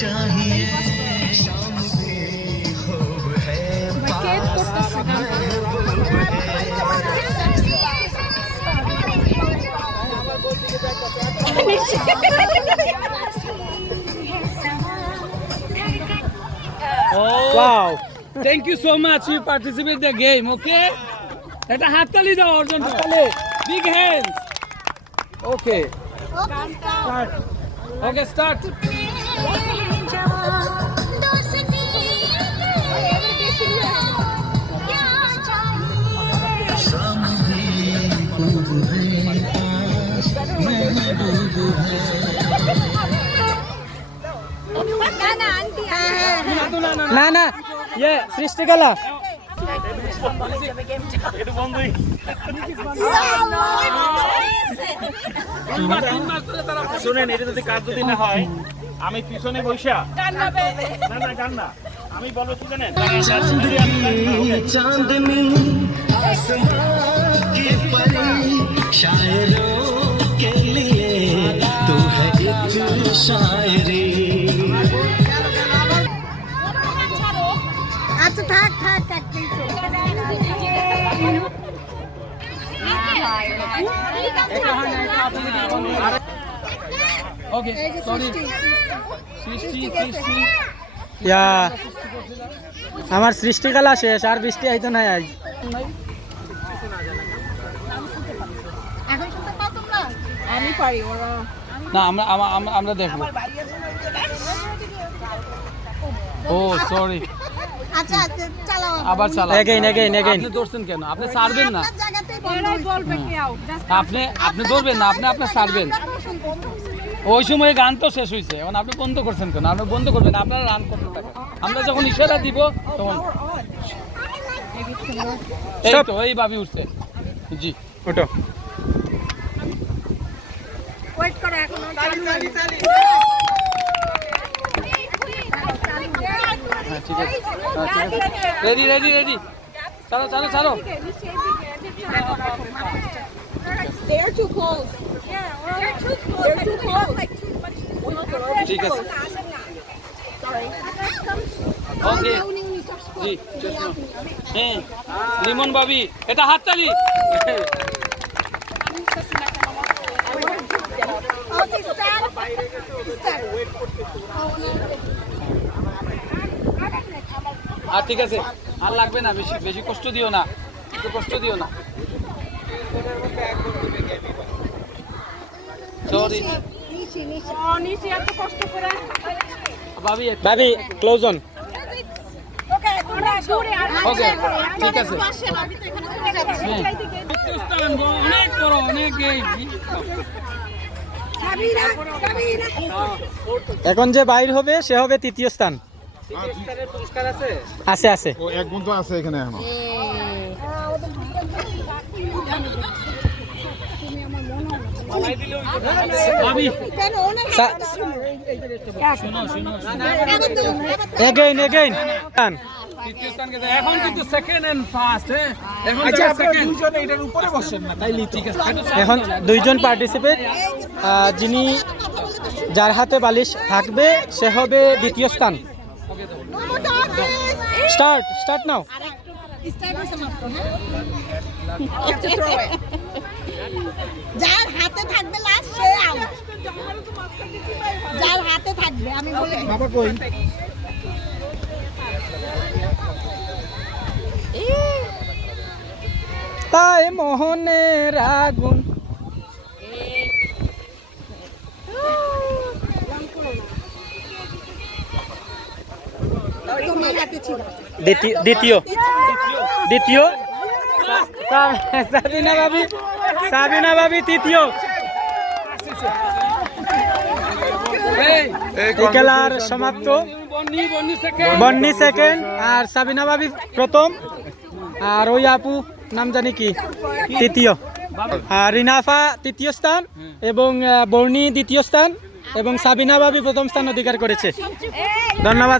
चाहिए शाम भी खूब है Oh, wow. Thank you so much. You participate the game, okay? Eta হাততালি দাও অর্জন হাততালি. Big hands. Okay. Start. Okay, start. शाम भी खूब है आज महबूब है না না ইয়ে সৃষ্টিকলা শুনেন, এটা যদি কাজ যদি না হয় আমি পিছনে বসা না না গান না আমি বলবো কি জানেন, चांदनी आसमां की परी शायरों के लिए तू है एक शायरी আচ্ছা থাক থাক থাক Okay, sorry. সৃষ্টি ইয়া আমার সৃষ্টিকলা শেষ আর বৃষ্টি আইতো নাই আজ এখন শুনতে পাও তোমরা আমি পারি ওরা না আমরা দেখবো ও সরি আচ্ছা চালাও আবার চালাও Again. আপনি ধরছেন কেন? আপনি ছাড়বেন না, আপনার জায়গাতেই বলবে কি আউট আপনি ধরবেন না, আপনি ছাড়বেন। ওই সময় গান তো শেষ হয়েছে, এখন আপনি বন্ধ করছেন কেন? আপনি বন্ধ করবেন, আপনারা রান করতে থাকেন, আমরা যখন ইশারা দিব তখন এই তো এই ভাবি উঠছে। জি ওটো ওয়েট করো এখন ঠিক আছে রেডি ছাড়ো They're too close. Yeah, they're too close. They're too close. Like too much. ঠিক আছে Sorry. ওকে জি হ্যাঁ লিমন ভাবি এটা হাততালি Okay, stand. Stand. আর ঠিক আছে, আর লাগবে না, বেশি কষ্ট দিও না, একটু কষ্ট দিও না। সরি নিচে এত কষ্ট করে ভাবি ভাবি ক্লোজ অন ওকে দূরে আর ওকে ঠিক আছে আমি তো এখানে চলে যাচ্ছি অনেক বড় অনেক সাবিনা এখন যে বাইর হবে সে হবে তৃতীয় স্থান পুরস্কার আছে আছে ও এক বন্ধু আছে এখানে এখনো ভাবি কেন অনেক এগেইন তৃতীয় স্থান গেছে, এখন কিন্তু সেকেন্ড এন্ড ফার্স্ট এখন আচ্ছা আপনারা সেকেন্ড দুইজনে এটার উপরে বসেন না তাইলে ঠিক আছে এখন দুইজন পার্টিসিপেট যিনি যার হাতে বালিশ থাকবে সে হবে দ্বিতীয় স্থান স্টার্ট নাও যার হাতে থাকবে লাস্ট সে আউট যার হাতে থাকবে আমি বলে দিই। বাবা কই তাই মোহনের আগুন তোমার হাতে ছিল দ্বিতীয় সাবিনা ভাবি তৃতীয় এই খেলার সমাপ্ত বন্নি সেকেন্ড আর সাবিনা ভাবি প্রথম আর ওই আপু নাম জানি কি তৃতীয় আর রিনাফা তৃতীয় স্থান এবং বর্ণি দ্বিতীয় স্থান এবং সাবিনা ভাবি প্রথম স্থান অধিকার করেছে ধন্যবাদ।